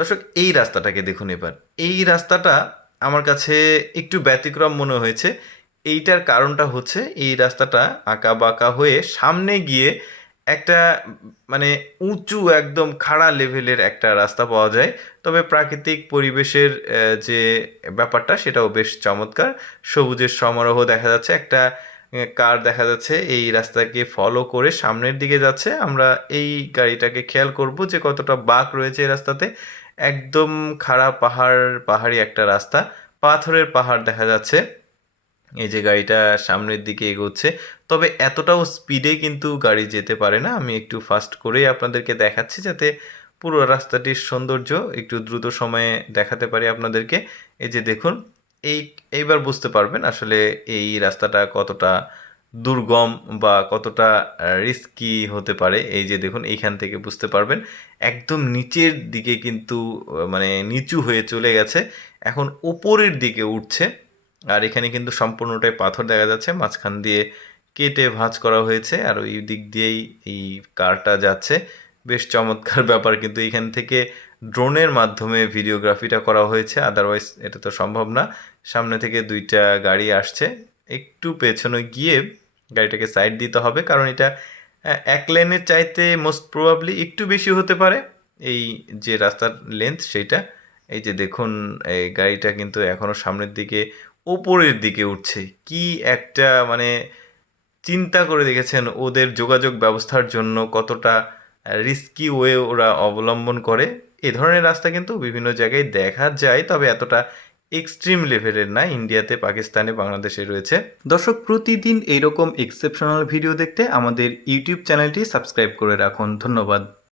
দর্শক এই রাস্তাটাকে দেখুন এবার। এই রাস্তাটা আমার কাছে একটু ব্যতিক্রম মনে হয়েছে। এইটার কারণটা হচ্ছে এই রাস্তাটা আঁকা-বাঁকা হয়ে সামনে গিয়ে একটা মানে উঁচু একদম খাড়া লেভেলের একটা রাস্তা পাওয়া যায়। তবে প্রাকৃতিক পরিবেশের যে ব্যাপারটা সেটাও বেশ চমৎকার। সবুজের সমারোহ দেখা যাচ্ছে। একটা কার দেখা যাচ্ছে এই রাস্তাকে ফলো করে সামনের দিকে যাচ্ছে। আমরা এই গাড়িটাকে খেয়াল করব যে কতটা বাঁক রয়েছে এই রাস্তাতে। একদম খাড়া পাহাড়ি একটা রাস্তা, পাথরের পাহাড় দেখা যাচ্ছে। এই যে গাড়িটা সামনের দিকে এগোচ্ছে, তবে এতটাও স্পিডে কিন্তু গাড়ি যেতে পারে না। আমি একটু ফাস্ট করেই আপনাদেরকে দেখাচ্ছি যাতে পুরো রাস্তাটির সৌন্দর্য একটু দ্রুত সময়ে দেখাতে পারি আপনাদেরকে। এই যে দেখুন, এইবার বুঝতে পারবেন আসলে এই রাস্তাটা কতটা দুর্গম বা কতটা রিস্কি হতে পারে। এই যে দেখুন, এইখান থেকে বুঝতে পারবেন একদম নিচের দিকে কিন্তু মানে নিচু হয়ে চলে গেছে, এখন ওপরের দিকে উঠছে। আর এখানে কিন্তু সম্পূর্ণটাই পাথর দেখা যাচ্ছে, মাঝখান দিয়ে কেটে ভাঁজ করা হয়েছে আর ওই দিক দিয়েই এই কারটা যাচ্ছে। বেশ চমৎকার ব্যাপার, কিন্তু এখান থেকে ড্রোনের মাধ্যমে ভিডিওগ্রাফিটা করা হয়েছে, আদারওয়াইজ এটা তো সম্ভব না। সামনে থেকে দুইটা গাড়ি আসছে, একটু পেছনে গিয়ে গাড়িটাকে সাইড দিতে হবে, কারণ এটা এক লেনের চাইতে মোস্ট প্রবাবলি একটু বেশি হতে পারে এই যে রাস্তার লেন্থ সেইটা। এই যে দেখুন, এই গাড়িটা কিন্তু এখনও সামনের দিকে ওপরের দিকে উঠছে। কি একটা মানে চিন্তা করে দেখেছেন ওদের যোগাযোগ ব্যবস্থার জন্য কতটা রিস্কি ওয়ে ওরা অবলম্বন করে। এ ধরনের রাস্তা কিন্তু বিভিন্ন জায়গায় দেখা যায়, তবে এতটা এক্সট্রিম লেভেলের না। ইন্ডিয়াতে, পাকিস্তানে, বাংলাদেশে রয়েছে। দর্শক, প্রতিদিন এইরকম এক্সেপশনাল ভিডিও দেখতে আমাদের ইউটিউব চ্যানেলটি সাবস্ক্রাইব করে রাখুন। ধন্যবাদ।